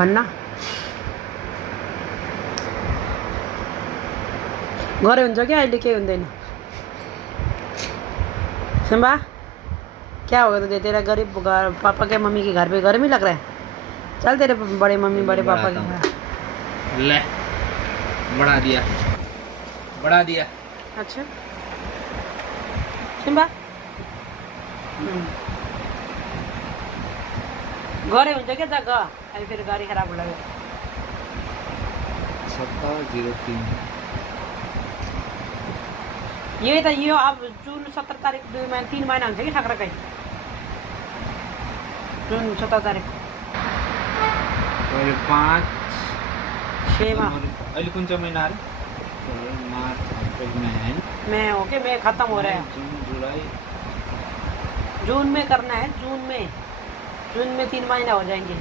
भन्न गरे हुन्छ क्या अहिले केही हुँदैन सिम्बा क्या होगा तुझे तेरा गरीब पापा के मम्मी के घर पे गर्मी लग रहा है चल तेरे बड़े मम्मी बड़े पापा के ले बढ़ा दिया अच्छा सिम्बा गरे हुन्छ क्या जग्गा अहिले फेरि गाडी खराब लाग्यो 1703 यही त यो अब जुन 17 तारिक 3 महिना हुन्छ कि ठक्रकै जुन 17 तारिक अहिले 5 6 मा अहिले कुन चाहिँ महिना अरे मार्च अप्रैल मई हो के मई खत्म हो रहा है जून जुलाई जून में करना है जून में 3 महीना हो जाएंगे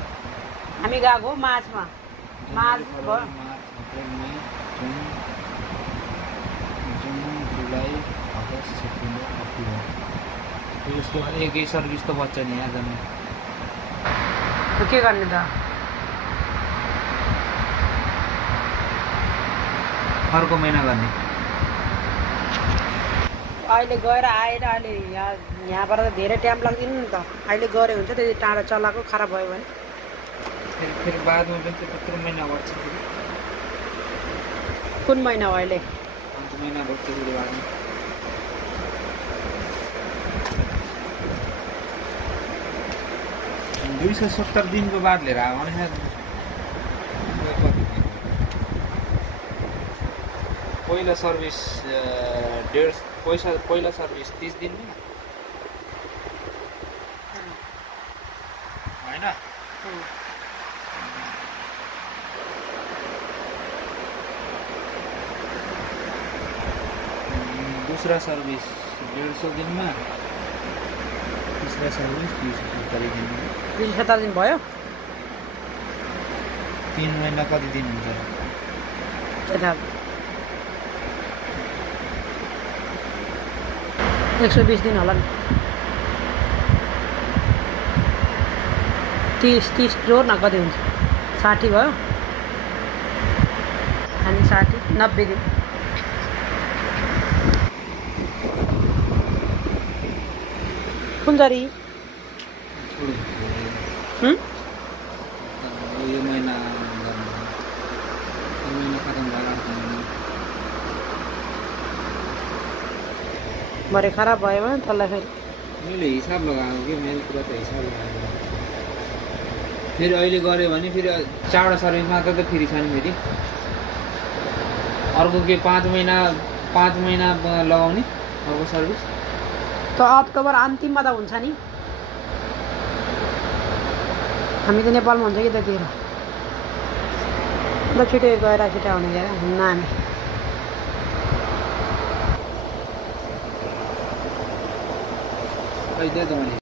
हामी गएको मार्च अप्रैल मई जून जुलाई अगस्त सितंबर अक्टूबर फिर उसके बाद एक ही सर्विस तो बच्चा नहीं है करने तो के गर्ने त अर्को महिना गर्ने अहिले गएर आएर अहिले यहाँबाट त धेरै टाइम लाग्दैन नि त अहिले गरे हुन्छ त्यति टाढा चलाएको खराब भयो भने फिर बाद में भी कितना महीना बच्चा कुन महिना हो अहिले 5 महीना बच्चे फिर बाद में 270 दिन को बाद ले रहा है पहिला सर्भिस पहिला सर्भिस 30 दिन में होइन दूसरा सर्विस 150 दिन में तीसरा सर्विस 270 दिन में 270 दिन भयो 3 महीना कति दिन हुन्छ त्यता 120 दिन होला नि 30 जोड न कति हुन्छ 60 भयो अनि 60 90 दिन कुन जरी यो महिना खत्म भयो भरे खराब भयो भने तल्लाई फेरि मैले हिसाब लगाएको कि मेरो कुरा त हिसाब लगाएको फेरि अहिले गऱ्यो भने फेरि चारवटा सर्भिसमा त फेरि छ नि फेरि अर्को के 5 महिना लगाउने अर्को सर्भिस त अक्टोबर अन्तिममा त हुन्छ नि हामी त नेपालमा हुन्छ कि त्यतिखेर ल छिटो गएर छिटो आउने गएर हुन्न हामी कहिले